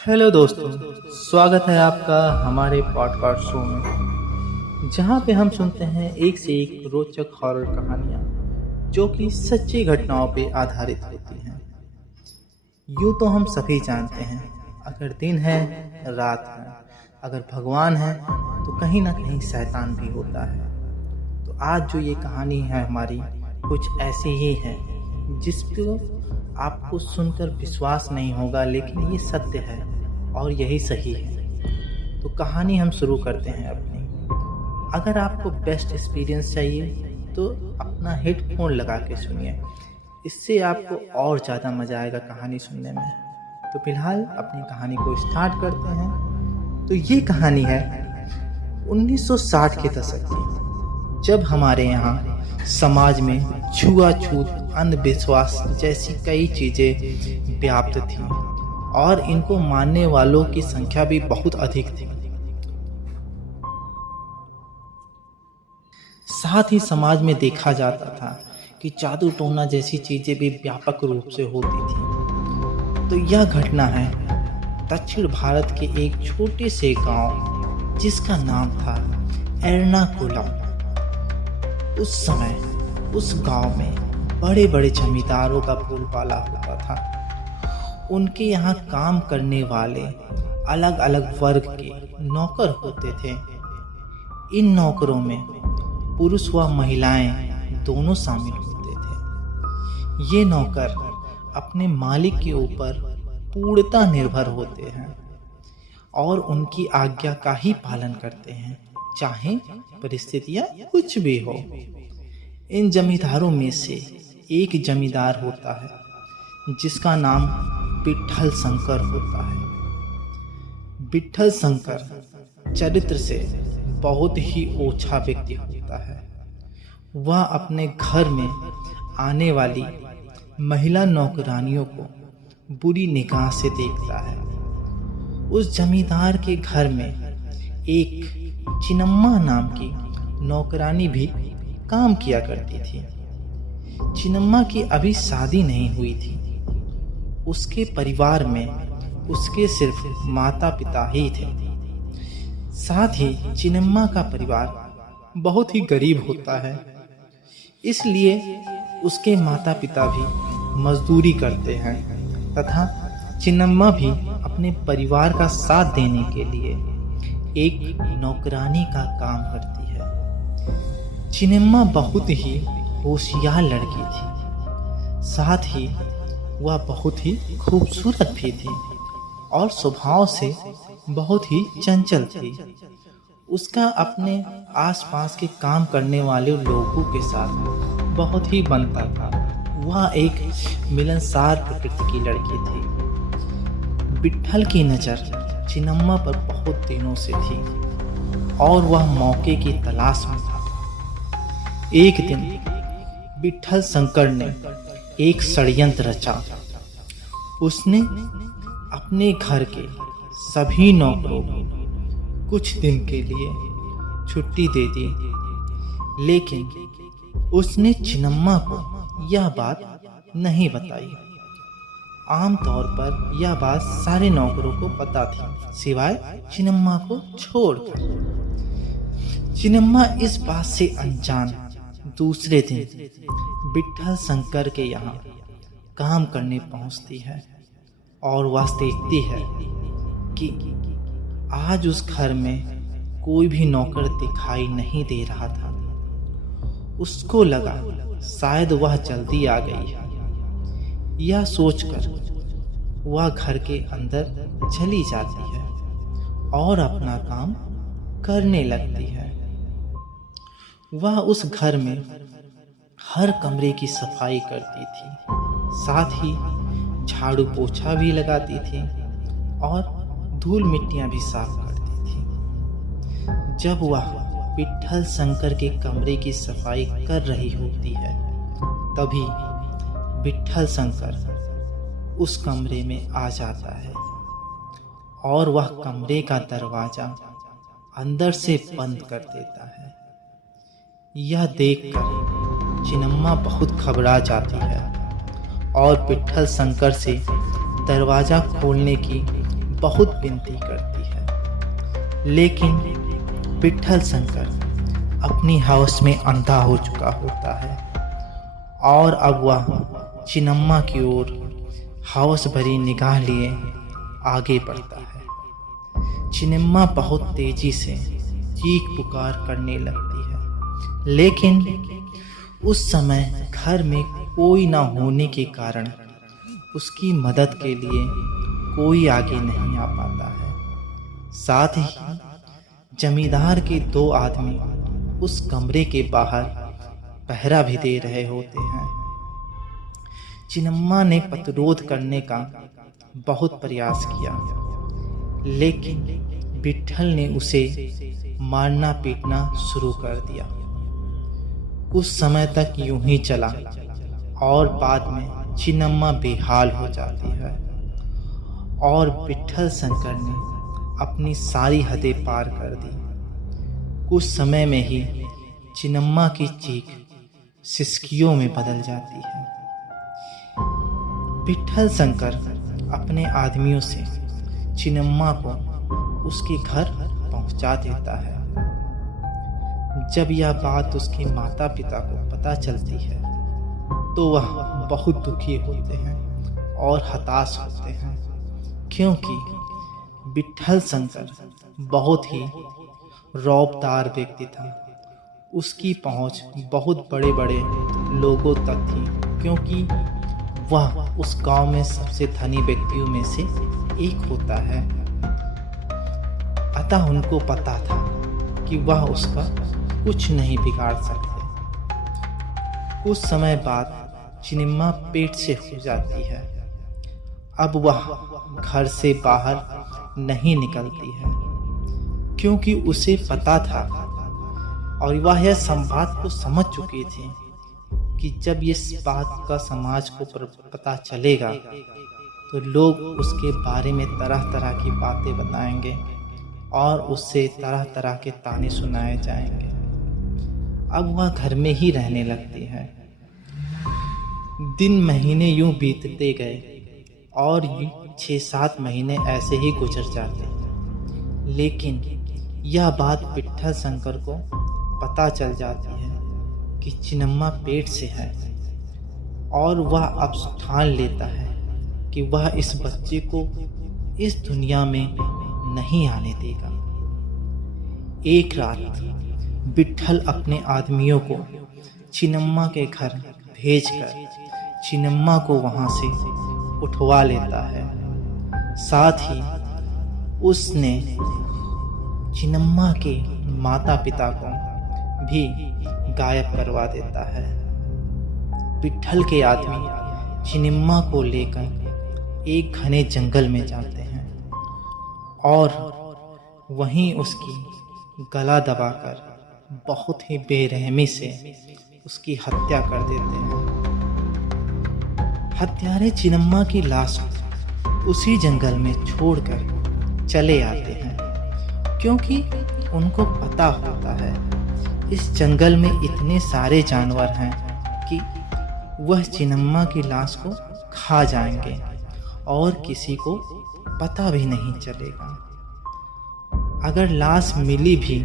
Hello दोस्तों, स्वागत है आपका हमारे पॉडकास्ट शो में, जहां पे हम सुनते हैं एक से एक रोचक हॉरर कहानियां जो कि सच्ची घटनाओं पे आधारित होती हैं। यूं तो हम सभी जानते हैं, अगर दिन है रात है, अगर भगवान है तो कहीं ना कहीं शैतान भी होता है। तो आज जो ये कहानी है हमारी कुछ ऐसी ही है जिसको आपको सुनकर विश्वास नहीं होगा, लेकिन ये सत्य है और यही सही है। तो कहानी हम शुरू करते हैं अपनी। अगर आपको बेस्ट एक्सपीरियंस चाहिए तो अपना हेडफोन लगा के सुनिए, इससे आपको और ज़्यादा मज़ा आएगा कहानी सुनने में। तो फिलहाल अपनी कहानी को स्टार्ट करते हैं। तो ये कहानी है 1960 के दशक की, जब हमारे यहाँ समाज में छुआछूत, अंधविश्वास जैसी कई चीज़ें व्याप्त थीं और इनको मानने वालों की संख्या भी बहुत अधिक थी। साथ ही समाज में देखा जाता था कि जादू टोना जैसी चीज़ें भी व्यापक रूप से होती थी। तो यह घटना है दक्षिण भारत के एक छोटे से गांव जिसका नाम था एर्नाकुलम। उस समय उस गांव में बड़े बड़े जमींदारों का बोलबाला होता था। उनके यहाँ काम करने वाले अलग अलग वर्ग के नौकर होते थे। इन नौकरों में पुरुष व महिलाएं दोनों शामिल होते थे। ये नौकर अपने मालिक के ऊपर पूर्णतः निर्भर होते हैं और उनकी आज्ञा का ही पालन करते हैं, चाहे परिस्थितियां कुछ भी हो। इन जमींदारों में से एक जमींदार होता है जिसका नाम विट्ठल शंकर होता है। विट्ठल शंकर चरित्र से बहुत ही ओछा व्यक्ति होता है। वह अपने घर में आने वाली महिला नौकरानियों को बुरी निगाह से देखता है। उस जमींदार के घर में एक चिन्नम्मा नाम की नौकरानी भी काम किया करती थी। चिन्नम्मा की अभी शादी नहीं हुई थी। उसके परिवार में उसके सिर्फ माता पिता ही थे। साथ ही चिन्नम्मा का परिवार बहुत ही गरीब होता है, इसलिए उसके माता पिता भी मजदूरी करते हैं तथा चिन्नम्मा भी अपने परिवार का साथ देने के लिए एक नौकरानी का काम करती है। चिन्नम्मा बहुत ही होशियार लड़की थी, साथ ही वह बहुत ही खूबसूरत भी थी और स्वभाव से बहुत ही चंचल थी। उसका अपने आसपास के काम करने वाले लोगों के साथ बहुत ही बनता था। वह एक मिलनसार प्रकृति की लड़की थी। विट्ठल की नज़र चिन्नम्मा पर बहुत दिनों से थी और वह मौके की तलाश में था। एक दिन विट्ठल शंकर ने एक षड्यंत्र रचा। उसने अपने घर के सभी नौकरों को कुछ दिन के लिए छुट्टी दे दी, लेकिन उसने चिन्नम्मा को यह बात नहीं बताई। आमतौर पर यह बात सारे नौकरों को पता थी, सिवाय चिन्नम्मा को छोड़कर। चिन्नम्मा इस बात से अनजान दूसरे दिन विट्ठल शंकर के यहाँ काम करने पहुँचती है और वह देखती है कि आज उस घर में कोई भी नौकर दिखाई नहीं दे रहा था। उसको लगा शायद वह जल्दी आ गई है। यह सोचकर वह घर के अंदर चली जाती है और अपना काम करने लगती है। वह उस घर में हर कमरे की सफाई करती थी, साथ ही झाड़ू पोछा भी लगाती थी और धूल मिट्टियां भी साफ करती थी। जब वह विट्ठल शंकर के कमरे की सफाई कर रही होती है, तभी विट्ठल शंकर उस कमरे में आ जाता है और वह कमरे का दरवाजा अंदर से बंद कर देता है। यह देखकर चिन्नम्मा बहुत घबरा जाती है और विट्ठल शंकर से दरवाज़ा खोलने की बहुत विनती करती है, लेकिन विट्ठल शंकर अपनी हवस में अंधा हो चुका होता है और अब वह चिन्नम्मा की ओर हवस भरी निगाह लिए आगे बढ़ता है। चिन्नम्मा बहुत तेजी से चीख पुकार करने लगती है, लेकिन उस समय घर में कोई न होने के कारण उसकी मदद के लिए कोई आगे नहीं आ पाता है। साथ ही जमींदार के 2 आदमी उस कमरे के बाहर पहरा भी दे रहे होते हैं। चिन्नम्मा ने प्रतिरोध करने का बहुत प्रयास किया, लेकिन विट्ठल ने उसे मारना पीटना शुरू कर दिया। कुछ समय तक यूं ही चला और बाद में चिन्नम्मा बेहाल हो जाती है और विट्ठल शंकर ने अपनी सारी हदें पार कर दी। कुछ समय में ही चिन्नम्मा की चीख सिसकियों में बदल जाती है। विट्ठल शंकर अपने आदमियों से चिन्नम्मा को उसके घर पहुंचा देता है। जब यह बात उसके माता पिता को पता चलती है तो वह बहुत दुखी होते हैं और हताश होते हैं, क्योंकि विट्ठल शंकर बहुत ही रौबदार व्यक्ति था। उसकी पहुंच बहुत बड़े बड़े लोगों तक थी, क्योंकि वह उस गांव में सबसे धनी व्यक्तियों में से एक होता है। अतः उनको पता था कि वह उसका कुछ नहीं बिगाड़ सकते। कुछ समय बाद चिन्नम्मा पेट से हो जाती है। अब वह घर से बाहर नहीं निकलती है, क्योंकि उसे पता था और वह यह संवाद को समझ चुकी थी कि जब इस बात का समाज को पता चलेगा तो लोग उसके बारे में तरह तरह की बातें बताएंगे और उससे तरह तरह के ताने सुनाए जाएंगे। अब वह घर में ही रहने लगती है। दिन महीने यूं बीतते गए और 6-7 महीने ऐसे ही गुजर जाते, लेकिन यह बात विट्ठल शंकर को पता चल जाती है कि चिन्नम्मा पेट से है और वह अब ठान लेता है कि वह इस बच्चे को इस दुनिया में नहीं आने देगा। एक रात विट्ठल अपने आदमियों को चिन्नम्मा के घर भेजकर चिन्नम्मा को वहां से उठवा लेता है। साथ ही उसने चिन्नम्मा के माता पिता को भी गायब करवा देता है। विट्ठल के आदमी चिन्नम्मा को लेकर एक घने जंगल में जाते हैं और वहीं उसकी गला दबाकर बहुत ही बेरहमी से उसकी हत्या कर देते हैं। हत्यारे चिन्नम्मा की लाश उसी जंगल में छोड़कर चले आते हैं, क्योंकि उनको पता होता है इस जंगल में इतने सारे जानवर हैं कि वह चिन्नम्मा की लाश को खा जाएंगे और किसी को पता भी नहीं चलेगा। अगर लाश मिली भी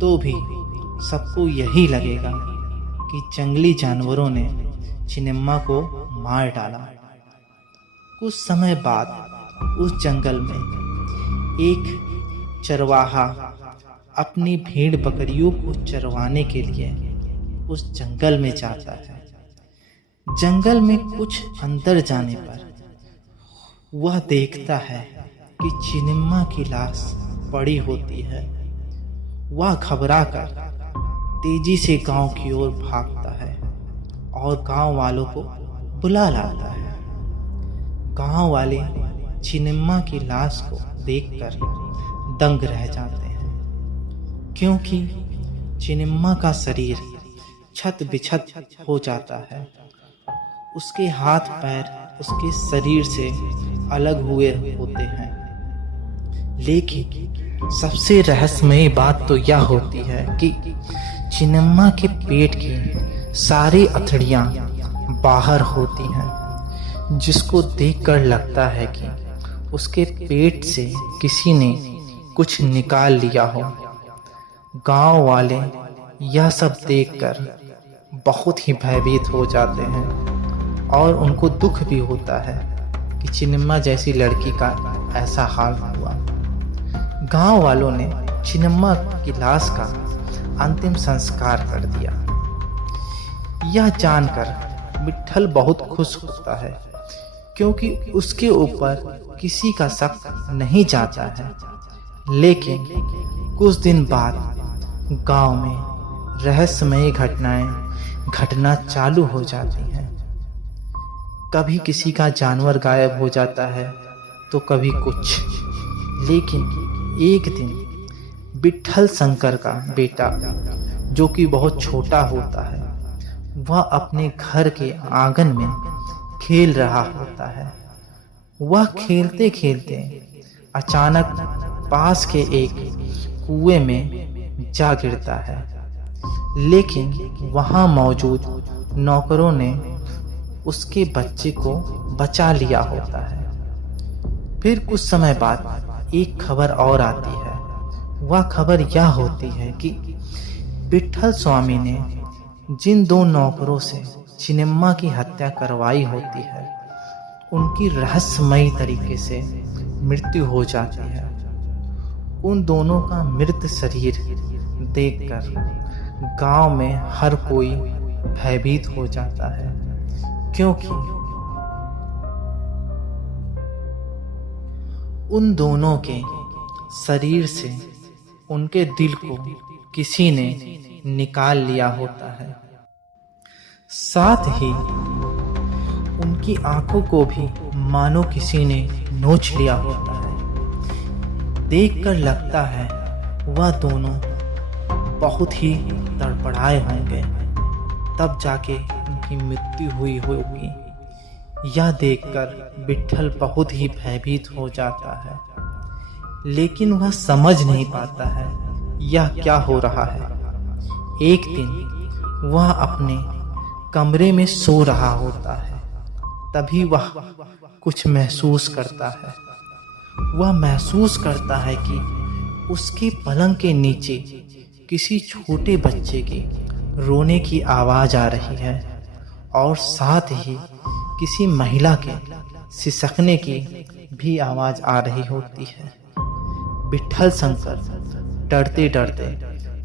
तो भी सबको यही लगेगा कि जंगली जानवरों ने चिन्नम्मा को मार डाला। कुछ समय बाद उस जंगल में एक चरवाहा अपनी भेड़ बकरियों को चरवाने के लिए उस जंगल में जाता है। जंगल में कुछ अंदर जाने पर वह देखता है कि चिन्नम्मा की लाश पड़ी होती है। वह घबराकर तेजी से गांव की ओर भागता है और गांव वालों को बुला लाता है। गांव वाले चिन्नम्मा की लाश को देखकर दंग रह जाते हैं, क्योंकि चिन्नम्मा का शरीर छत बिछत हो जाता है। उसके हाथ पैर उसके शरीर से अलग हुए होते हैं। लेकिन सबसे रहस्यमयी बात तो यह होती है कि चिन्नम्मा के पेट की सारी अथड़ियाँ बाहर होती हैं, जिसको देखकर लगता है कि उसके पेट से किसी ने कुछ निकाल लिया हो। गांव वाले यह सब देखकर बहुत ही भयभीत हो जाते हैं और उनको दुख भी होता है कि चिन्नम्मा जैसी लड़की का ऐसा हाल हुआ। गांव वालों ने चिन्नम्मा की लाश का अंतिम संस्कार कर दिया। यह जानकर विट्ठल बहुत खुश होता है क्योंकि उसके ऊपर किसी का शक नहीं जाता है। लेकिन कुछ दिन बाद गांव में रहस्यमयी घटनाएं घटना चालू हो जाती हैं। कभी किसी का जानवर गायब हो जाता है तो कभी कुछ। लेकिन एक दिन विट्ठल शंकर का बेटा, जो कि बहुत छोटा होता है, वह अपने घर के आंगन में खेल रहा होता है। वह खेलते खेलते अचानक पास के एक कुएं में जा गिरता है। लेकिन वहां मौजूद नौकरों ने उसके बच्चे को बचा लिया होता है। फिर कुछ समय बाद एक खबर और आती है। वह खबर यह होती है कि विट्ठल स्वामी ने जिन दो नौकरों से चिन्नम्मा की हत्या करवाई होती है, उनकी रहस्यमयी तरीके से मृत्यु हो जाती है। उन दोनों का मृत शरीर देखकर गांव में हर कोई भयभीत हो जाता है, क्योंकि उन दोनों के शरीर से उनके दिल को किसी ने निकाल लिया होता है। साथ ही उनकी आंखों को भी मानो किसी ने नोच लिया होता है। देखकर लगता है वह दोनों बहुत ही तड़पड़ाए होंगे, तब जाके उनकी मृत्यु हुई होगी। यह देखकर विट्ठल बहुत ही भयभीत हो जाता है, लेकिन वह समझ नहीं पाता है यह क्या हो रहा है। एक दिन वह अपने कमरे में सो रहा होता है, तभी वह कुछ महसूस करता है। वह महसूस करता है कि उसके पलंग के नीचे किसी छोटे बच्चे के रोने की आवाज आ रही है और साथ ही किसी महिला के सिसकने की भी आवाज आ रही होती है। विट्ठल शंकर डरते डरते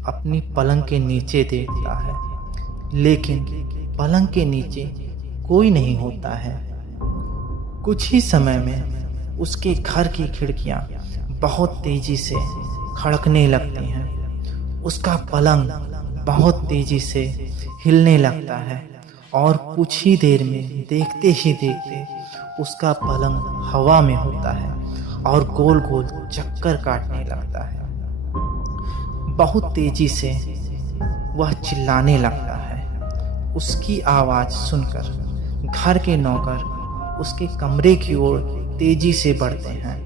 अपनी पलंग के नीचे देखता है, लेकिन पलंग के नीचे कोई नहीं होता है। कुछ ही समय में उसके घर की खिड़कियां बहुत तेजी से खड़कने लगती हैं। उसका पलंग बहुत तेजी से हिलने लगता है और कुछ ही देर में देखते ही देखते उसका पलंग हवा में होता है और गोल गोल चक्कर काटने लगता है। बहुत तेजी से वह चिल्लाने लगता है। उसकी आवाज सुनकर घर के नौकर उसके कमरे की ओर तेजी से बढ़ते हैं।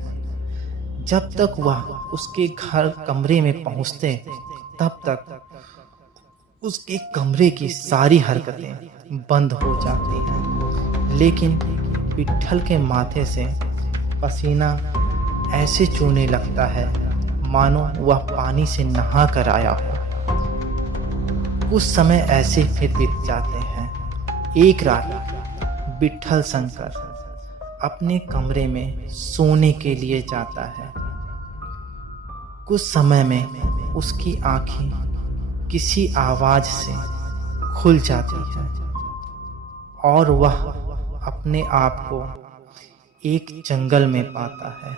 जब तक वह उसके घर कमरे में पहुंचते, तब तक उसके कमरे की सारी हरकतें बंद हो जाती हैं। लेकिन विट्ठल के माथे से पसीना ऐसे चूने लगता है मानो वह पानी से नहा कर आया हो। कुछ समय ऐसे फिर बीत जाते हैं। एक रात विट्ठल शंकर अपने कमरे में सोने के लिए जाता है। कुछ समय में उसकी आंखें किसी आवाज से खुल जाती है और वह अपने आप को एक जंगल में पाता है,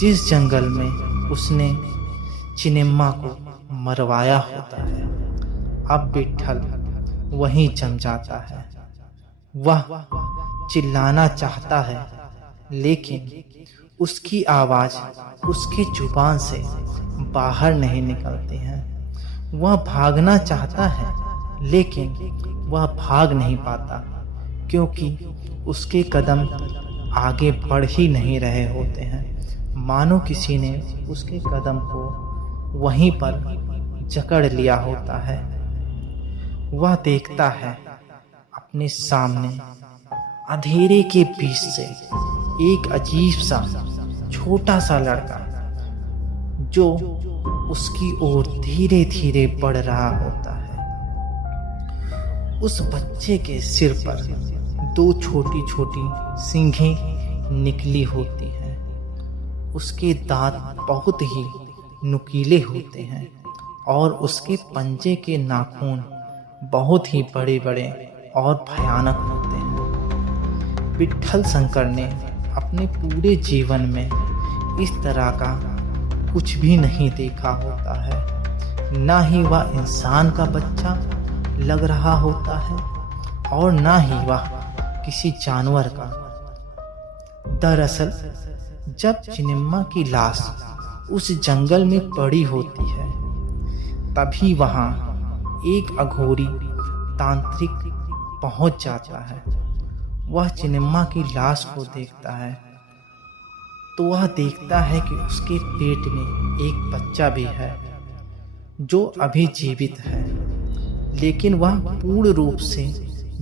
जिस जंगल में उसने चिन्नम्मा को मरवाया होता है। अब विट्ठल वहीं जम जाता है। वह चिल्लाना चाहता है, लेकिन उसकी आवाज उसकी जुबान से बाहर नहीं निकलती है। वह भागना चाहता है, लेकिन वह भाग नहीं पाता, क्योंकि उसके कदम आगे बढ़ ही नहीं रहे होते हैं। मानो किसी ने उसके कदम को वहीं पर जकड़ लिया होता है। वह देखता है अपने सामने अंधेरे के बीच से एक अजीब सा छोटा सा लड़का जो उसकी ओर धीरे धीरे बढ़ रहा होता है। उस बच्चे के सिर पर दो छोटी छोटी सींगें निकली होती हैं। उसके दांत बहुत ही नुकीले होते हैं और उसके पंजे के नाखून बहुत ही बड़े बड़े और भयानक होते हैं। विट्ठल शंकर ने अपने पूरे जीवन में इस तरह का कुछ भी नहीं देखा होता है। ना ही वह इंसान का बच्चा लग रहा होता है और ना ही वह किसी जानवर का। दरअसल जब चिनिम्मा की लाश उस जंगल में पड़ी होती है तभी वहां एक अघोरी तांत्रिक पहुंच जाता है। वह चिनिम्मा की लाश को देखता है तो वह देखता है कि उसके पेट में एक बच्चा भी है जो अभी जीवित है, लेकिन वह पूर्ण रूप से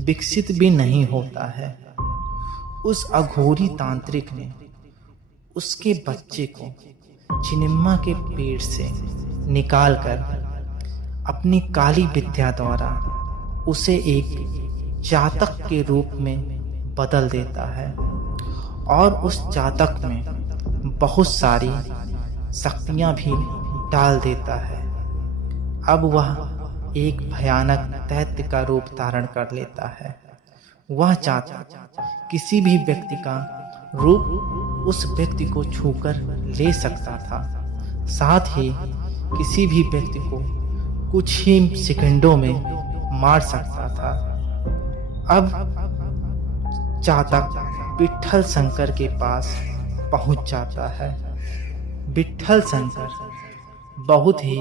विकसित भी नहीं होता है। उस अघोरी तांत्रिक ने उसके बच्चे को चिनिम्मा के पेट से निकालकर अपनी काली विद्या द्वारा उसे एक जातक के रूप में बदल देता है और उस जातक में बहुत सारी शक्तियां भी डाल देता है। अब वह एक भयानक दैत्य का रूप धारण कर लेता है। वह जातक किसी भी व्यक्ति का रूप उस व्यक्ति को छूकर ले सकता था, साथ ही किसी भी व्यक्ति को कुछ ही सेकंडों में मार सकता था। अब जातक विट्ठल शंकर के पास पहुंच जाता है। विट्ठल शंकर बहुत ही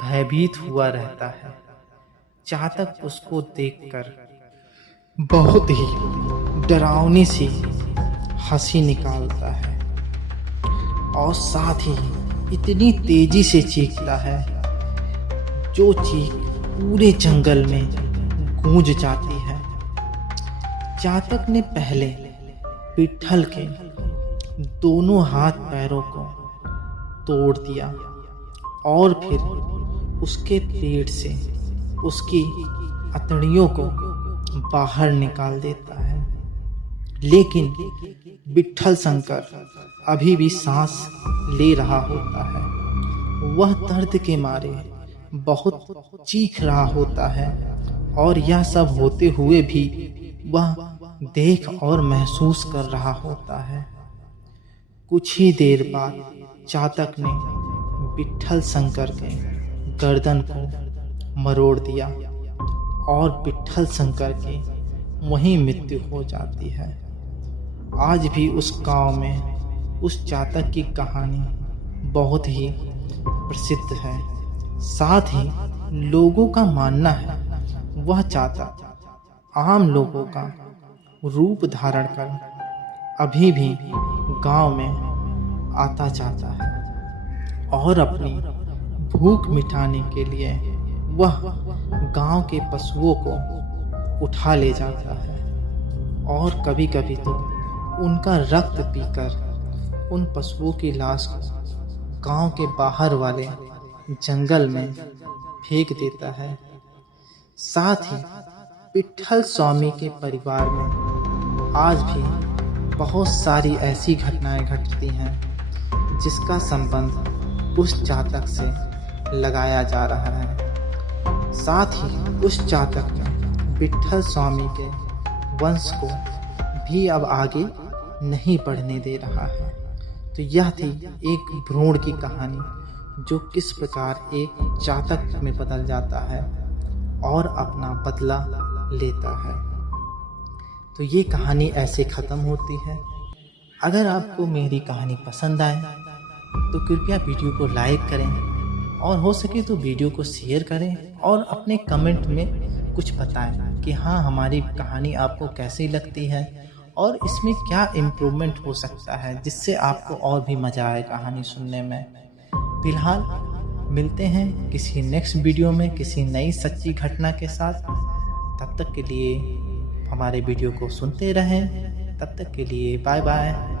भयभीत हुआ रहता है। जातक उसको देखकर बहुत ही डरावनी सी हंसी निकालता है और साथ ही इतनी तेजी से चीखता है जो चीख पूरे जंगल में गूंज जाती है। जातक ने पहले विट्ठल के दोनों हाथ पैरों को तोड़ दिया और फिर उसके पेट से उसकी अतड़ियों को बाहर निकाल देता है, लेकिन विट्ठल शंकर अभी भी सांस ले रहा होता है। वह दर्द के मारे बहुत चीख रहा होता है और यह सब होते हुए भी वह देख और महसूस कर रहा होता है। कुछ ही देर बाद जातक ने विट्ठल शंकर के गर्दन को मरोड़ दिया और विट्ठल शंकर की वहीं मृत्यु हो जाती है। आज भी उस गांव में उस जातक की कहानी बहुत ही प्रसिद्ध है। साथ ही लोगों का मानना है वह जातक आम लोगों का रूप धारण कर अभी भी गांव में आता जाता है और अपनी भूख मिटाने के लिए वह गांव के पशुओं को उठा ले जाता है और कभी कभी तो उनका रक्त पीकर उन पशुओं की लाश को गांव के बाहर वाले जंगल में फेंक देता है। साथ ही विट्ठल स्वामी के परिवार में आज भी बहुत सारी ऐसी घटनाएं घटती हैं जिसका संबंध उस जातक से लगाया जा रहा है। साथ ही उस जातक ने विट्ठल स्वामी के वंश को भी अब आगे नहीं बढ़ने दे रहा है। तो यह थी एक भ्रूण की कहानी जो किस प्रकार एक जातक में बदल जाता है और अपना बदला लेता है। तो ये कहानी ऐसे ख़त्म होती है। अगर आपको मेरी कहानी पसंद आए तो कृपया वीडियो को लाइक करें और हो सके तो वीडियो को शेयर करें और अपने कमेंट में कुछ बताएं कि हाँ हमारी कहानी आपको कैसी लगती है और इसमें क्या इम्प्रूवमेंट हो सकता है जिससे आपको और भी मज़ा आए कहानी सुनने में। फिलहाल मिलते हैं किसी नेक्स्ट वीडियो में किसी नई सच्ची घटना के साथ। तब तक के लिए हमारे वीडियो को सुनते रहें। तब तक के लिए बाय बाय।